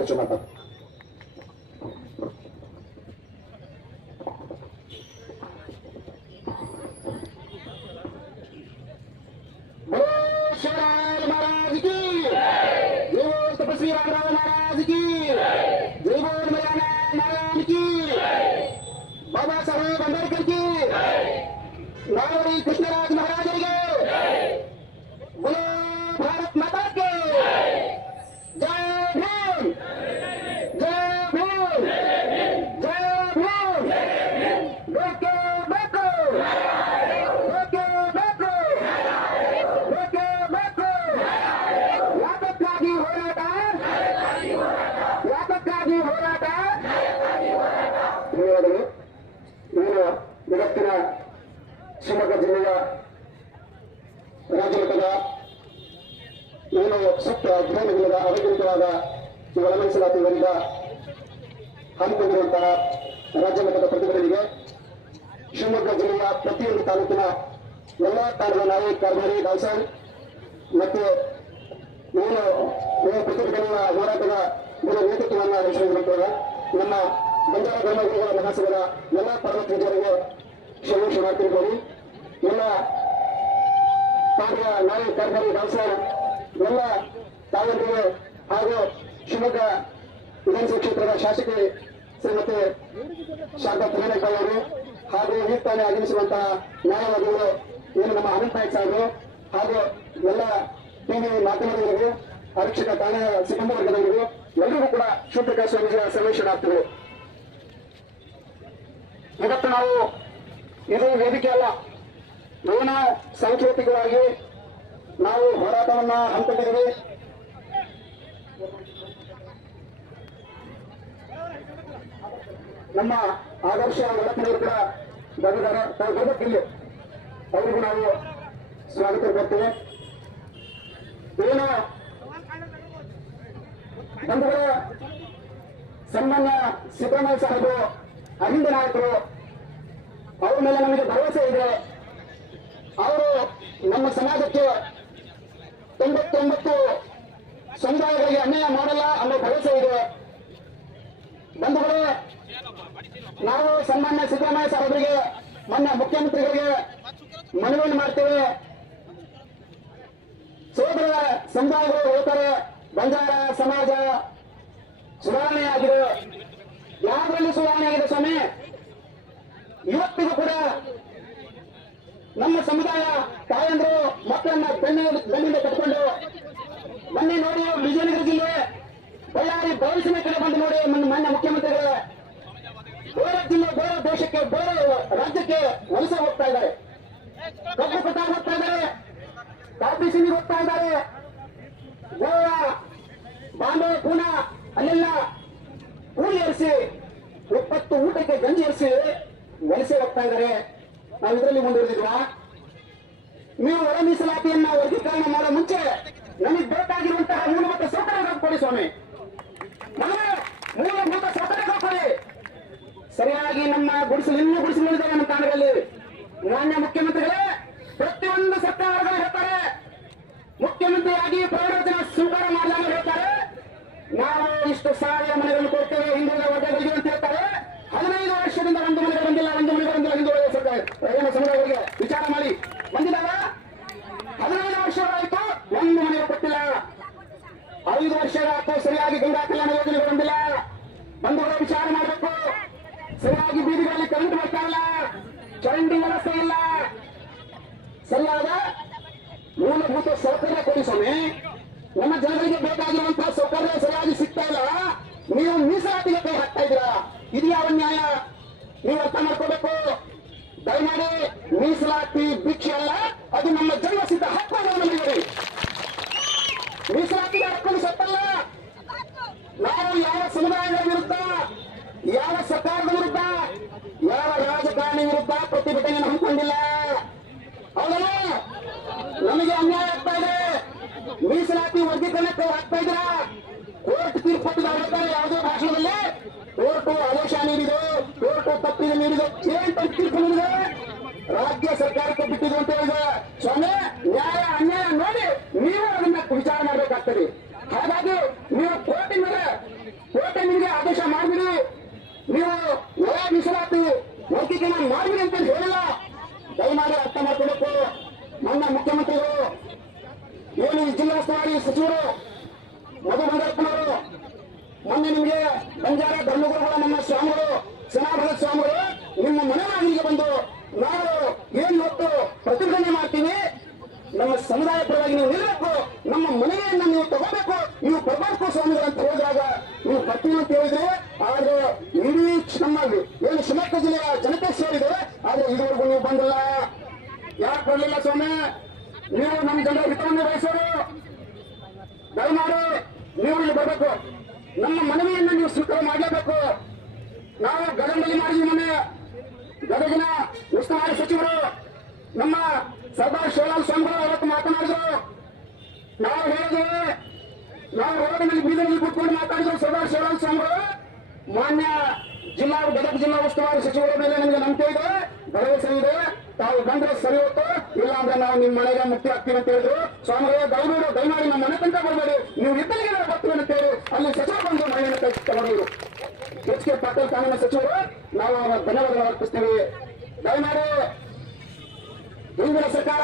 ಚರ್ಚೆ ಮಾಡ್ತಾರೆ. शिवराज महाराज की जय, बोल तपस्वी रामराव महाराज की जय, बोल मौलाना नारायण की, बाबा साहेब अंबेडकर की, नागरी कृष्णराज महाराज के, बोलो भारत माता के जय भीम, जय भीम, जय भीम, बेको बेको बेको बेको बेको बेको, ಯಾತಕ್ಕಾಗಿ ಹೋರಾಟ, ಯಾತಕ್ಕಾಗಿ ಹೋರಾಟ. ಧನ್ಯವಾದಗಳು. ನಾನು ಜಗತ್ತಿನ ಶಿವಮೊಗ್ಗ ಜಿಲ್ಲೆಯ ರಾಜ್ಯಮಟ್ಟದ ಏನು ಸೂಕ್ತ ಅಧ್ಯಯನಗಳಿಂದ ಅವೈಜ್ಞಾನಿಕವಾದ ಇವುಗಳ ಮೀಸಲಾತಿಗಳಿಂದ ಹಮ್ಮಿಕೊಂಡಿರುವಂತಹ ರಾಜ್ಯ ಮಟ್ಟದ ಪ್ರತಿಭಟನೆಗೆ ಶಿವಮೊಗ್ಗ ಜಿಲ್ಲೆಯ ಪ್ರತಿಯೊಂದು ತಾಲೂಕಿನ ಎಲ್ಲ ತಾಲೂಕಿನ ನಾಯಕ ಕಾರ್ಬಾರಿ ದಾಲ್ಸಾನ್ ಮತ್ತು ಏನು ಪ್ರತಿಭಟನೆಯ ಹೋರಾಟದ ನೇತೃತ್ವವನ್ನು ವಹಿಸಿಕೊಂಡಿರುತ್ತೇವೆ. ನಮ್ಮ ಬಂಜಾರ ಧರ್ಮಗುರುಗಳ ಮಹಾಸಭದ ಎಲ್ಲ ಪರ್ವತರಿಗೆ ಶರಣಾರ್ಥಿಗಳು, ಎಲ್ಲ ಕಾರ್ಯ ನಾಯಕ ಕಾರ್ಬಾರಿ ದಾಲ್ಸಾನ್ ಎಲ್ಲ ತಾಯಂದಿಗೆ ಹಾಗೂ ಶಿವಮೊಗ್ಗ ವಿಧಾನಸಭಾ ಕ್ಷೇತ್ರದ ಶಾಸಕಿ ಶ್ರೀಮತಿ ಶಾರದಾ ತಿಮ್ಮನಾಯ್ಕ ಅವರು ಹಾಗೂ ಈಗ ತಾನೇ ಆಗಮಿಸುವಂತಹ ನ್ಯಾಯವಾದಿಗಳು ಏನು ನಮ್ಮ ಅನಂತ ನಾಯ್ಕ ಸಾಹೇಬರು ಹಾಗೂ ಎಲ್ಲ ಟಿವಿ ಮಾಧ್ಯಮದವರಿಗೂ ಆರಕ್ಷಕ ಠಾಣೆಯ ಸಿಬ್ಬಂದಿ ವರ್ಗದವರಿಗೂ ಎಲ್ಲರಿಗೂ ಕೂಡ ಶಿವಪ್ರಕಾಶ್ ಸ್ವಾಮೀಜಿಯ ಸರ್ವೇಶನಾರ್ಥಿಗಳು. ಇವತ್ತು ನಾವು ಇದು ವೇದಿಕೆ ಅಲ್ಲ, ಏನೋ ಸಾಂಕೇತಿಕವಾಗಿ ನಾವು ಹೋರಾಟವನ್ನ ಹಮ್ಮಿಕೊಂಡಿದ್ದೀವಿ. ನಮ್ಮ ಆದರ್ಶ ಮಲಪ್ಪನವರು ಕೂಡ ಬಂದಿದ್ದಾರೆ, ತಾವು ಬರ್ಬೇಕಿಲ್ಲ, ಅವರಿಗೂ ನಾವು ಸ್ವಾಗತ ಕೊಡ್ತೇವೆ. ಏನು ಬಂಧುಗಳ ಸನ್ಮಾನ್ಯ ಸಿದ್ದರಾಮಯ್ಯ ಸಾಹೇಬರು ಅಹಿಂದ ನಾಯಕರು, ಅವ್ರ ಮೇಲೆ ನಮಗೆ ಭರವಸೆ ಇದೆ. ಅವರು ನಮ್ಮ ಸಮಾಜಕ್ಕೆ 99 ಸಮುದಾಯಗಳಿಗೆ ಅನ್ಯಾಯ ಮಾಡಲ್ಲ ಅನ್ನೋ ಭರವಸೆ ಇದೆ. ಬಂಧುಗಳೇ, ನಾವು ಸನ್ಮಾನ್ಯ ಸಿದ್ದರಾಮಯ್ಯ ಸಾಹೇಬರಿಗೆ, ಮಾನ್ಯ ಮುಖ್ಯಮಂತ್ರಿಗಳಿಗೆ ಮನವಿಯನ್ನು ಮಾಡ್ತೇವೆ. ಸೋದರ ಸಮುದಾಯಗಳು ಹೇಳ್ತಾರೆ ಬಂಜಾರ ಸಮಾಜ ಸುಧಾರಣೆ ಆಗಿದೆ. ಯಾವುದರಲ್ಲಿ ಸುಧಾರಣೆ ಆಗಿದೆ ಸ್ವಾಮಿ? ಇವತ್ತಿಗೂ ಕೂಡ ನಮ್ಮ ಸಮುದಾಯ ತಾಯಂದ್ರು ಮಕ್ಕಳನ್ನ ಬೆನ್ನಿಂದ ಕಟ್ಕೊಂಡು ಬನ್ನಿ ನೋಡಿ, ವಿಜಯನಗರ ಜಿಲ್ಲೆ ಬಳ್ಳಾರಿ ಬಯಲಿನ ಕಡೆ ಬಂದು ನೋಡಿ, ಮಾನ್ಯ ಮುಖ್ಯಮಂತ್ರಿಗಳೇ ಬೇರೆ ಜಿಲ್ಲೆ, ಬೇರೆ ದೇಶಕ್ಕೆ, ಬೇರೆ ರಾಜ್ಯಕ್ಕೆ ವಲಸೆ ಹೋಗ್ತಾ ಇದ್ದಾರೆ, ಕಬ್ಬು ಕಟ್ಟಾಗಿ ಹೋಗ್ತಾ ಇದ್ದಾರೆ, ಕಾಫಿ ಸಿಂಗ್ ಹೋಗ್ತಾ ಇದ್ದಾರೆ, ಗೋವಾ, ಬಾಂಬೆ, ಪೂನಾ ಅಲ್ಲೆಲ್ಲ ಕೂಲಿ ಏರಿಸಿ 20 ಊಟಕ್ಕೆ ಗಂಜಿ ಏರಿಸಿ ವಲಸೆ ಹೋಗ್ತಾ ಇದ್ದಾರೆ. ನಾವು ಇದರಲ್ಲಿ ಮುಂದುವರೆದಿದ್ವಾ? ನೀವು ಒಳ ಮೀಸಲಾತಿಯನ್ನ ವರ್ಗೀಕರಣ ಮಾಡೋ ಮುಂಚೆ ನಮಗೆ ಬೇಕಾಗಿರುವಂತಹ ಮೂಲಭೂತ ಸೌಕರ್ಯಗಳು ಕೊಡಿ ಸ್ವಾಮಿ, ನಮಗೆ ಮೂಲಭೂತ ಸೌಕರ್ಯಗಳು ಕೊಡಿ. ಸರಿಯಾಗಿ ನಮ್ಮ ಇನ್ನೂ ಗುಡಿಸಲಿದ್ದಾರೆ ನಮ್ಮ ತಾಣಗಳಲ್ಲಿ. ಮಾನ್ಯ ಮುಖ್ಯಮಂತ್ರಿಗಳೇ, ಪ್ರತಿಯೊಂದು ಸರ್ಕಾರಗಳು ಹೇಳ್ತಾರೆ, ಮುಖ್ಯಮಂತ್ರಿಯಾಗಿ ಪ್ರಯೋಜನ ಸ್ವೀಕಾರ ಮಾಡಲಾಗ ಹೇಳ್ತಾರೆ, ನಾವು ಇಷ್ಟು 1000 ಮನೆಗಳನ್ನು ಕೊಡ್ತೇವೆ ಹಿಂದುಳಿದ ವರ್ಗಗಳಿಗೆ ಅಂತ ಹೇಳ್ತಾರೆ. 15 ವರ್ಷದಿಂದ ಒಂದು ಮನೆಗಳು ಬಂದಿಲ್ಲ, ಹಿಂದುಳಿದ ಸಮುದಾಯಗಳಿಗೆ ವಿಚಾರ ಮಾಡಿ ಬಂದಿಲ್ಲ. 15 ವರ್ಷಗಳಾಯ್ತು, ಒಂದು ಮನೆಗಳು ಕೊಟ್ಟಿಲ್ಲ. 5 ವರ್ಷಗಳಾಯ್ತು, ಸರಿಯಾಗಿ ಗಂಗಾ ಕಲ್ಯಾಣ ಯೋಜನೆಗಳು ಬಂದಿಲ್ಲ. ಬಂಧುಗಳ ವಿಚಾರ ಮಾಡಬೇಕು. ಸರಿಯಾಗಿ ಬೀದಿಗಳಲ್ಲಿ ಕರೆಂಟ್ ಬರ್ತಾ ಇಲ್ಲ, ಚರಂಡಿ ವ್ಯವಸ್ಥೆ ಇಲ್ಲ, ಸರಿಯಾದ ಮೂಲಭೂತ ಸೌಕರ್ಯ ಕೊಡಿ ಸ್ವಾಮಿ. ನಮ್ಮ ಜನರಿಗೆ ಬೇಕಾಗಿರುವಂತಹ ಸೌಕರ್ಯ ಸರಿಯಾಗಿ ಸಿಗ್ತಾ ಇಲ್ಲ. ನೀವು ಮೀಸಲಾತಿಗೆ ಕೈ ಹಾಕ್ತಾ ಇದ್ದೀರಾ, ಇದು ಯಾವ ನ್ಯಾಯ? ನೀವು ಅರ್ಥ ಮಾಡ್ಕೋಬೇಕು. ದಯಮಾಡಿ ಮೀಸಲಾತಿ ಭಿಕ್ಷೆ ಅಲ್ಲ, ಅದು ನಮ್ಮ ಜನ್ಮಸಿದ್ಧ ಹಕ್ಕು. ನಮಗೆ ಮೀಸಲಾತಿಗೆ ಹಕ್ಕು ಸತ್ತಲ್ಲ. ನಾವು ಯಾವ ಸಮುದಾಯಗಳ ವಿರುದ್ಧ, ಯಾವ ಸರ್ಕಾರದ ವಿರುದ್ಧ, ಯಾವ ರಾಜಕಾರಣಿ ವಿರುದ್ಧ ಪ್ರತಿಭಟನೆಯನ್ನು ಹಮ್ಮಿಕೊಂಡಿಲ್ಲ. ಹೌದಲ್ಲ? ನಮಗೆ ಅನ್ಯಾಯ ಆಗ್ತಾ ಇದೆ. ಮೀಸಲಾತಿ ವರ್ಗೀಕರಣಕ್ಕೆ ಹಾಕ್ತಾ ಇದ್ದೀರಾ. ಕೋರ್ಟ್ ತೀರ್ಪು ಹೇಳ್ತಾರೆ ಯಾವುದೇ ಭಾಷಣದಲ್ಲಿ, ಕೋರ್ಟು ಆದೇಶ ನೀಡಿದೆ, ಕೋರ್ಟು ತಪ್ಪಿಗೆ ನೀಡಿದೆ, ಏನ್ ತೀರ್ಪು ನೀಡಿದೆ? ರಾಜ್ಯ ಸರ್ಕಾರಕ್ಕೆ ಬಿಟ್ಟಿದೆ ಅಂತ ಹೇಳಿದೆ. ಸ್ವಾಮಿ, ನ್ಯಾಯ ಅನ್ಯಾಯ ನೋಡಿ ನೀವು ಅದನ್ನ ವಿಚಾರ ಮಾಡಬೇಕಾಗ್ತದೆ. ಹಾಗಾಗಿ ನೀವು ಕೋರ್ಟಿನ ಮೇಲೆ ಸ್ವಾಮಿ ನಿಮಗೆ ಬಂಜಾರ ಧರ್ಮಗುರುಗಳ ನಮ್ಮ ಸ್ವಾಮಿಗಳು ಸನಾತನ ಸ್ವಾಮಿಗಳು ನಿಮ್ಮ ಮನೆ ಬಾಗಿಲಿಗೆ ಬಂದು ನಾವು ಏನ್ ಹೊತ್ತು ಪ್ರತಿಭಟನೆ ಮಾಡ್ತೀವಿ, ನಮ್ಮ ಸಮುದಾಯ ಪರವಾಗಿ ನೀವು ನಿಲ್ಲಬೇಕು, ನಮ್ಮ ಮನೆಯನ್ನ ನೀವು ತಗೋಬೇಕು, ನೀವು ಕೊಡಬೇಕು ಸ್ವಾಮಿಗಳು ಅಂತ ಹೇಳಿದಾಗ ನೀವು ಬರ್ತೀವಿ ಅಂತ ಹೇಳಿದ್ರೆ, ಆದ್ರೆ ಇಡೀ ನಮ್ಮ ಏನು ಶಿವಮೊಗ್ಗ ಜಿಲ್ಲೆಯ ಜನತೆ ಸೇರಿದೆ. ಆದ್ರೆ ಇದುವರೆಗೂ ನೀವು ಬಂದಿಲ್ಲ. ಯಾಕೆ ಬರಲಿಲ್ಲ ಸ್ವಾಮಿ? ನೀವು ನಮ್ಮ ಜನರ ಹಿತವನ್ನು ಬಯಸೋರು, ದಯಮಾಡಿ ನೀವು ಇಲ್ಲಿ ಬರಬೇಕು. ನಮ್ಮ ಮನವಿಯನ್ನ ನೀವು ಸ್ವೀಕಾರ ಮಾಡಲೇಬೇಕು. ನಾವು ಗದಗದಲ್ಲಿ ಮಾಡಿದ್ವಿ. ಮೊನ್ನೆ ಗದಗಿನ ಉಸ್ತುವಾರಿ ಸಚಿವರು ನಮ್ಮ ಸರ್ದಾರ್ ಶಿವಲಾಲ್ ಸ್ವಾಮಿಗಳು ಅವತ್ತು ಮಾತನಾಡಿದ್ರು. ನಾವು ಹೇಳಿದ್ದೇವೆ, ನಾವು ರೋಡಿನಲ್ಲಿ ಬೀದರಲ್ಲಿ ಕೂತ್ಕೊಂಡು ಮಾತಾಡಿದ್ರು. ಸರ್ದಾರ್ ಶಿವಲಾಲ್ ಸ್ವಾಮಿಗಳು ಮಾನ್ಯ ಗದಗ ಜಿಲ್ಲಾ ಉಸ್ತುವಾರಿ ಸಚಿವರ ಮೇಲೆ ನಮಗೆ ನಂಬಿಕೆ ಇದೆ, ಭರವಸೆ ಇದೆ. ತಾವು ಬಂದ್ರೆ ಸರಿ ಹೋಗ್ತು, ಇಲ್ಲ ಅಂದ್ರೆ ನಾವು ನಿಮ್ಮ ಮನೆಗೆ ಮುಕ್ತಿ ಆಗ್ತೀವಿ ಅಂತ ಹೇಳಿದ್ರು. ಸ್ವಾಮಿಗಳೇ ದಯಮಾಡಿ ನಮ್ಮ ಮನೆ ತನಕ ಬರಬೇಡಿ, ನೀವು ಇದ್ದಲ್ಲಿಗೆ ನಾವು ಬರ್ತೀವಿ ಅಂತ ಹೇಳಿ ಅಲ್ಲಿ ಸಚಿವ ಬಂದು ಮನೆಯನ್ನು ತಗೊಂಡಿದ್ರು. ಎಚ್ ಕೆ ಪಾಟೀಲ್ ಕಾನೂನು ಸಚಿವರು, ನಾವು ಧನ್ಯವಾದ ಅರ್ಪಿಸ್ತೀವಿ. ದಯಮಾಡಿ ಹಿಂದಿನ ಸರ್ಕಾರ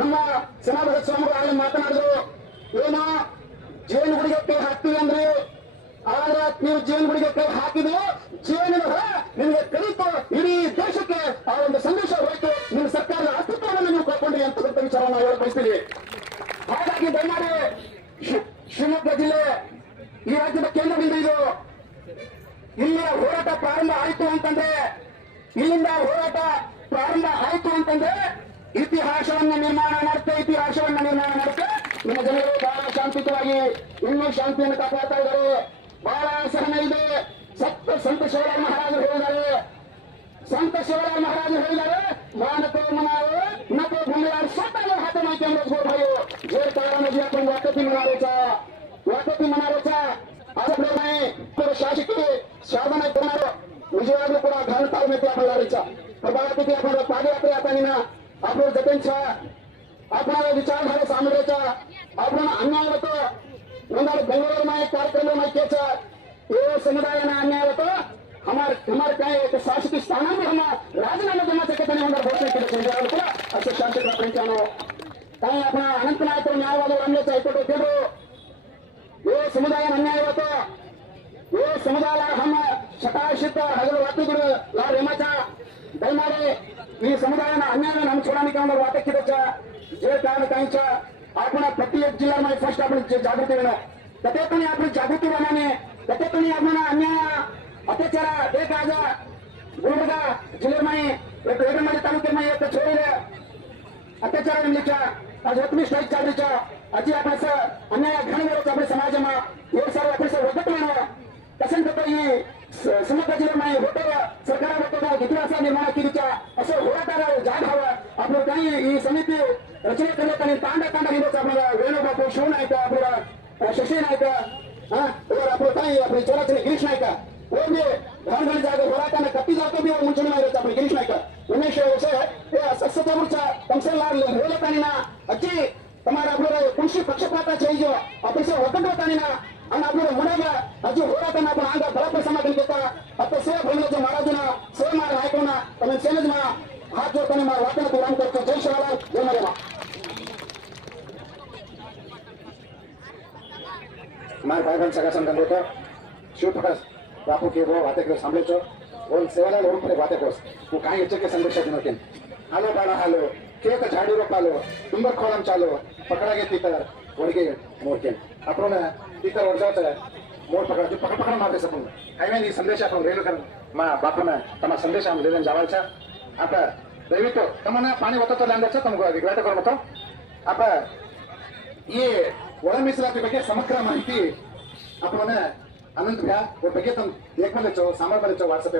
ನಮ್ಮ ಸನಾತನ ಸ್ವಾಮಿಗಳು ಆಗಲೇ ಮಾತನಾಡಿದ್ರು, ಏನು ಜೇನುಗುಡಿಗೆ ಕೈ ಹಾಕ್ತೀವಿ ಅಂದ್ರೆ, ಆದ್ರೆ ನೀವು ಜೇನುಗುಡಿಗೆ ಕೈ ಹಾಕಿದ್ರು, ಜೇನಿನ ನಿಮಗೆ ಕಲಿತು ಇಡೀ ದೇಶಕ್ಕೆ ಆ ಒಂದು ಸಂದೇಶ ಹೋಯ್ತು, ನಿಮ್ಮ ಸರ್ಕಾರದ ಅಸ್ತಿತ್ವವನ್ನು ನೀವು ಕಳ್ಕೊಂಡ್ರಿ ಅಂತ ವಿಚಾರವನ್ನು ಹೇಳಕ್ ಬಯಸ್ತೀವಿ. ಹಾಗಾಗಿ ದಯಮಾಡಿ ಶಿವಮೊಗ್ಗ ಜಿಲ್ಲೆ ಈ ರಾಜ್ಯದ ಕೇಂದ್ರದಿಂದ ಇದು ಇಲ್ಲಿಯ ಹೋರಾಟ ಪ್ರಾರಂಭ ಆಯಿತು ಅಂತಂದ್ರೆ, ಇಲ್ಲಿಂದ ಹೋರಾಟ ಪ್ರಾರಂಭ ಆಯಿತು ಅಂತಂದ್ರೆ ಇತಿಹಾಸವನ್ನ ನಿರ್ಮಾಣ ಮಾಡುತ್ತೆ. ನಿಮ್ಮ ಜನರು ಬಹಳ ಶಾಂತಿಯುತವಾಗಿ ಇನ್ನೂ ಶಾಂತಿಯನ್ನು ಕಾಪಾಡ್ತಾ ಇದ್ದಾರೆ. ಬಹಳ ಸಹನೆ ಇದೆ. ಸಂತ ಶಿವರಾಯ ಮಹಾರಾಜರು ಹೇಳಿದ್ದಾರೆ, ಮಾನಕೋ ಮನಾವೋ नको भूमियार स्वतःला हात माहिती रोजगार भाई जे काळामध्ये आपण वाकती म्हणारोचा असं नाही तर शासकीय साधना करणार विजयाला ಕೂಡ ಘನ ತಾಳ್ಮೆತೆ आपल्याला प्रभावापैकी आपण पादयात्रे आता निना आपण जतेंच्या आपण विचारधारा सामग्रीचा आपण अन्याय होतो नंतर बेंगळूर एक कार्यक्रम माहितीचा ये समुदायाना अन्याय होतो हमारे काय एक शासकीय स्थानांवर हम राजीनामा देण्याचे त्यांनी होणार घोषणा केली ಕೂಡ असे शांती प्रपंचानो काही आपण अनंत नायक न्यायवादी आणल्याचं ऐकतो केलो ये समुदाय अन्याय होतो ये समुदायाला हम सकाळशित हजर वाटून ला रेमाचा दयमारे ಈ ಸಮುದಾಯನ ಅನ್ಯಾಯ ನಮ್ಮ ಚುನಾವಣೆ ವಾಟಕ್ಕಿದಚ್ಚ जे कारण काहींच्या आपण प्रत्येक जिल्ह्यामध्ये फर्स्ट आपण जागृती होणं त्यातून आपण जागृती बनाने त्यातून आपण अन्याय अत्याचार एक आज गुलबर्गा जिल्ह्यामध्ये एक वेगळ्या तालुक्यामध्ये एक छोरीला अत्याचार नेमलीच्या आज एकवीस स्ट्राईक चाललीच्या अजी आपण अन्याय घाणीवर आपण समाजाમાં हे सर्व आपण वगत होणं तसंच ही समग्र जिल्ह्यामध्ये होतं सरकार होतं इतिहास निर्माण केलीच्या असं होराटाला जाग हवं आपलं काही ही समिती रचना करण्यात आणि तांडा निघायचं आपल्याला वेणुबापू शिवनायक आपल्याला शशी नायक आपलं काही आपली चोराचने गिरीश नायक ಹೋಗಿ ಭಾಗಗಳ ಜಾಗ ಹೋರಾಟನ ಕಟ್ಟಿದಾಕ ಬಿ ಅವ್ರು ಮುಂಚೂಣಿ ಮಾಡಿರುತ್ತೆ આપણે ಗಿರೀಶ್ ನಾಯ್ಕ ઉમેશ સસ્તા મોરચા તમસેલાર હોલતાનીના અચ્છી તમારા આપણે કૃષિ પક્ષપાતા થઈ ગયો આપણે સે વકંડતાનીના અને આપણે મુનાga હજુ હોરાટના આપણે આંગા બરાબર સમાધાન કરતા આપણે સે ભણજો મહારાજના સે માર નાયકોના તમે સેનજમાં હાથ જોડતાને માર વાતને પૂરાણ કરતો જય શિવલાલ જય મરેવા मार भागन सगळा संघ होतो शिवप्रकाश बापू के वो बातें कर सामने चो वो सेवाला लोग पड़े बातें कोस वो कहीं इच्छा के संदेश दिन होते हालो बाला हालो केक झाड़ी रोपालो तुम्बर खोलम चालो पकड़ा के तीतर वड़के मोरके अपनों तीतर वर्ष होता है मोर पकड़ मारते सब कहीं में नहीं संदेश अपन रेल कर माँ बापू में तमाम संदेश हम लेने जावाल चा आप दयविಟ್ಟು तमना पानी होता तो लैंड अच्छा तुमको विग्रह कर मतो आप ये ಒಳ ಮೀಸಲಾತಿ ಬಗ್ಗೆ ಸಮಗ್ರ ಮಾಹಿತಿ आपण अनंत भ्या वो ಬಗ್ಗೆ तुम एक सामान वाट्सएप